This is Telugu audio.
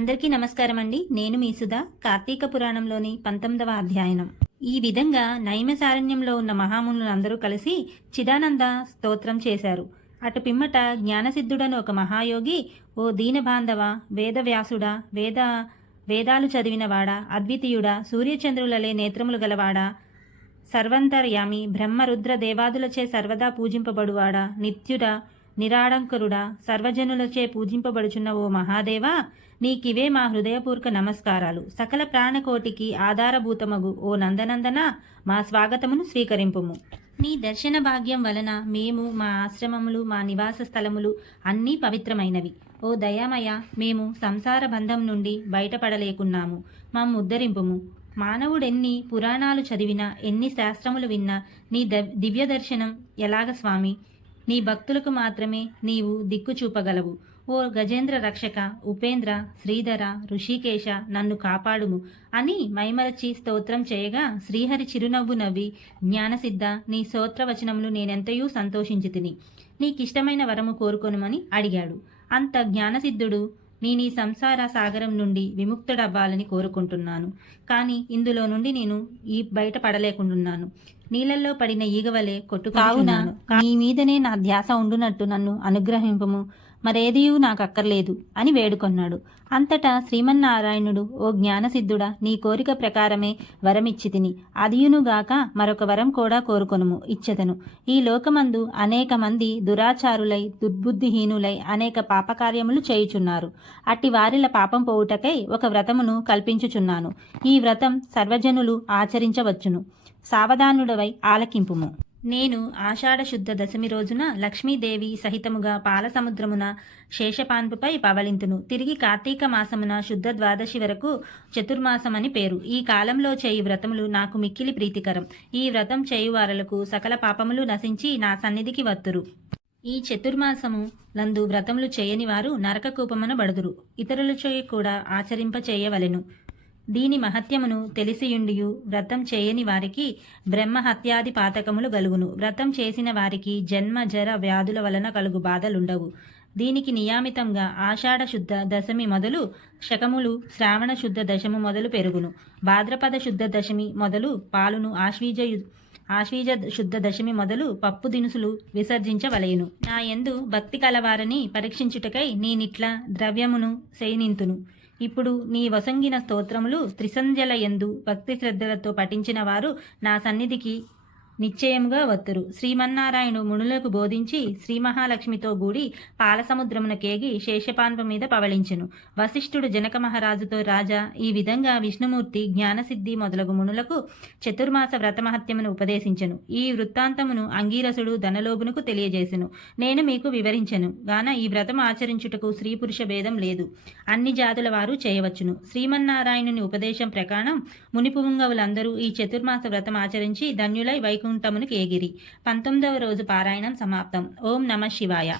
అందరికీ నమస్కారం అండి. నేను మీ సుధా. కార్తీక పురాణంలోని 19వ అధ్యాయనం. ఈ విధంగా నైమిసారణ్యంలో ఉన్న మహామునులందరూ కలిసి చిదానంద స్తోత్రం చేశారు. అటు పిమ్మట జ్ఞానసిద్ధుడను ఒక మహాయోగి, ఓ దీనబాంధవ, వేదవ్యాసుడా, వేదాలు చదివినవాడా, అద్వితీయుడా, సూర్యచంద్రులలే నేత్రములు గలవాడా, సర్వంతర్యామి, బ్రహ్మరుద్ర దేవాదులచే సర్వదా పూజింపబడువాడా, నిత్యుడా, నిరాడంకరుడా, సర్వజనులచే పూజింపబడుచున్న ఓ మహాదేవా, నీకివే మా హృదయపూర్వక నమస్కారాలు. సకల ప్రాణకోటికి ఆధారభూతమగు ఓ నందనందన, మా స్వాగతమును స్వీకరింపుము. నీ దర్శన భాగ్యం వలన మేము, మా ఆశ్రమములు, మా నివాస స్థలములు అన్నీ పవిత్రమైనవి. ఓ దయామయ, మేము సంసార బంధం నుండి బయటపడలేకున్నాము. మమ్ము ఉద్ధరింపుము. మానవుడెన్ని పురాణాలు చదివినా, ఎన్ని శాస్త్రములు విన్నా నీ దివ్య దర్శనం ఎలాగ స్వామి? నీ భక్తులకు మాత్రమే నీవు దిక్కు చూపగలవు. ఓ గజేంద్ర రక్షక, ఉపేంద్ర, శ్రీధర, ఋషికేశ, నన్ను కాపాడుము అని మైమరచి స్తోత్రం చేయగా శ్రీహరి చిరునవ్వు నవ్వి, జ్ఞానసిద్ధ, నీ స్తోత్రవచనములు నేనెంతయూ సంతోషించి తిని నీకిష్టమైన వరము కోరుకొనుమని అడిగాడు. అంత జ్ఞానసిద్ధుడు, నీ సంసార సాగరం నుండి విముక్తుడవ్వాలని కోరుకుంటున్నాను. కానీ ఇందులో నుండి నేను బయట పడలేకుంటున్నాను. నీళ్ళల్లో పడిన ఈగవలే కొట్టుకున్నాను. నీ మీదనే నా ధ్యాస ఉండునట్టు నన్ను అనుగ్రహింపము, మరేదియూ నాకక్కర్లేదు అని వేడుకొన్నాడు. అంతటా శ్రీమన్నారాయణుడు, ఓ జ్ఞానసిద్ధుడా, నీ కోరిక ప్రకారమే వరమిచ్చితిని. అదియునుగాక మరొక వరం కూడా కోరుకొనుము, ఇచ్చెదను. ఈ లోకమందు అనేక మంది దురాచారులై, దుర్బుద్ధిహీనులై అనేక పాపకార్యములు చేయుచున్నారు. అట్టి వారిల పాపం పోవుటకై ఒక వ్రతమును కల్పించుచున్నాను. ఈ వ్రతం సర్వజనులు ఆచరించవచ్చును. సావధానుడవై ఆలకింపుము. నేను ఆషాఢ శుద్ధ దశమి రోజున లక్ష్మీదేవి సహితముగా పాలసముద్రమున శేషపాన్పుపై పవళింతును. తిరిగి కార్తీక మాసమున శుద్ధ ద్వాదశి వరకు చతుర్మాసమని పేరు. ఈ కాలంలో చేయు వ్రతములు నాకు మిక్కిలి ప్రీతికరం. ఈ వ్రతం చేయువారలకు సకల పాపములు నశించి నా సన్నిధికి వత్తురు. ఈ చతుర్మాసము లందు వ్రతములు చేయని వారు నరకకూపమున బడుదురు. ఇతరులచే కూడా ఆచరింప చేయవలెను. దీని మహత్యమును తెలిసియుండియు వ్రతం చేయని వారికి బ్రహ్మహత్యాది పాతకములు గలుగును. వ్రతం చేసిన వారికి జన్మ జర వ్యాధుల వలన కలుగు బాధలుండవు. దీనికి నియామితంగా ఆషాఢ శుద్ధ దశమి మొదలు శకములు, శ్రావణ శుద్ధ దశము మొదలు పెరుగును. భాద్రపద శుద్ధ దశమి మొదలు పాలును, ఆశ్వీజ శుద్ధ దశమి మొదలు పప్పు దినుసులు విసర్జించవలయును. నా యందు భక్తి కలవారని పరీక్షించుటకై నేనిట్ల ద్రవ్యమును శయనింతును. ఇప్పుడు నీ వసంగిన స్తోత్రములు త్రిసంధ్యల యందు భక్తి శ్రద్ధలతో పఠించిన వారు నా సన్నిధికి నిశ్చయముగా వత్తురు. శ్రీమన్నారాయణు మునులకు బోధించి శ్రీ మహాలక్ష్మితో గూడి పాలసముద్రమున కేగి శేషపాన్ప మీద పవళించెను. వశిష్ఠుడు జనక మహారాజుతో, రాజా, ఈ విధంగా విష్ణుమూర్తి జ్ఞానసిద్ధి మొదలగు మునులకు చతుర్మాస వ్రతమహత్యమును ఉపదేశించెను. ఈ వృత్తాంతమును అంగీరసుడు ధనలోభునకు తెలియజేసెను. నేను మీకు వివరించెను గాన ఈ వ్రతం ఆచరించుటకు స్త్రీ పురుష భేదం లేదు. అన్ని జాతుల వారు చేయవచ్చును. శ్రీమన్నారాయణుని ఉపదేశం ప్రకారం మునిపుంగవులందరూ ఈ చతుర్మాస వ్రతం ఆచరించి ధన్యులై వైకుంఠమును కేగిరి. 19వ రోజు పారాయణం సమాప్తం. ఓం నమ శివాయ.